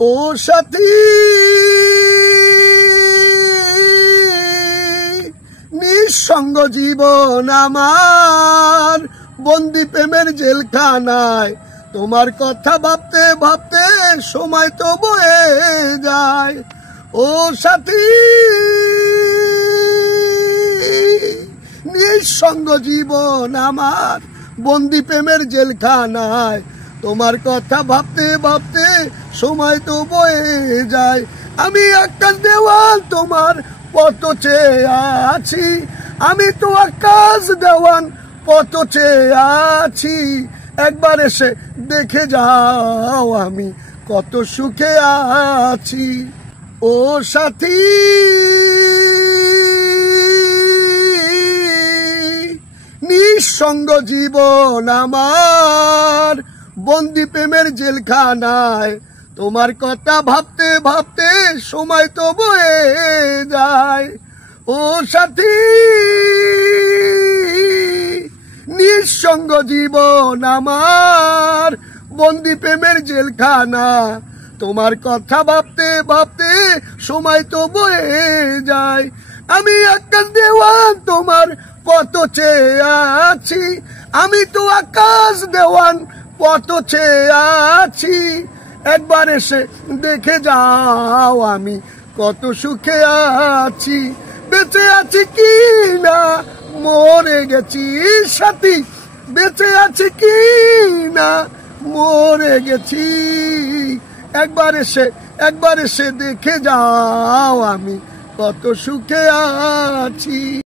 ও সাথী নিঃসঙ্গ জীবন আমার, বন্দি প্রেমের জেলখানায়। তোমার কথা ভাবতে ভাবতে সময় তো বয়ে যায়। ও সাথী নিঃসঙ্গ জীবন আমার, বন্দি প্রেমের জেলখানায়। তোমার কথা ভাবতে ভাবতে সময় তো বয়ে যায়। আমি আকাশ দেওয়াল তোমার পথ চেয়ে আছি, আমি তো আকাশ দেওয়ান পথ চেয়ে আছি। একবার এসে দেখে যাও আমি কত সুখে আছি। ও সাথী নিঃসঙ্গ জীবন আমার, বন্দি প্রেমের জেলখানায়। তোমার কথা ভাবতে ভাবতে সময় তো বয়ে যায়। ও সাথী নিঃসঙ্গ জীবন আমার, বন্দি প্রেমের জেলখানা। তোমার কথা ভাবতে ভাবতে সময় তো বয়ে যায়। আমি আকাশ দেওয়ান তোমার পথ চেয়ে আছি, আমি তো আকাশ দেওয়ান পথ চেয়ে আছি। একবার এসে দেখে যাও আমি কত সুখে আছি। বেঁচে আছি কি না মরে গেছি সাথী, বেঁচে আছি কি না মরে গেছি। একবার এসে দেখে যাও আমি কত সুখে আছি।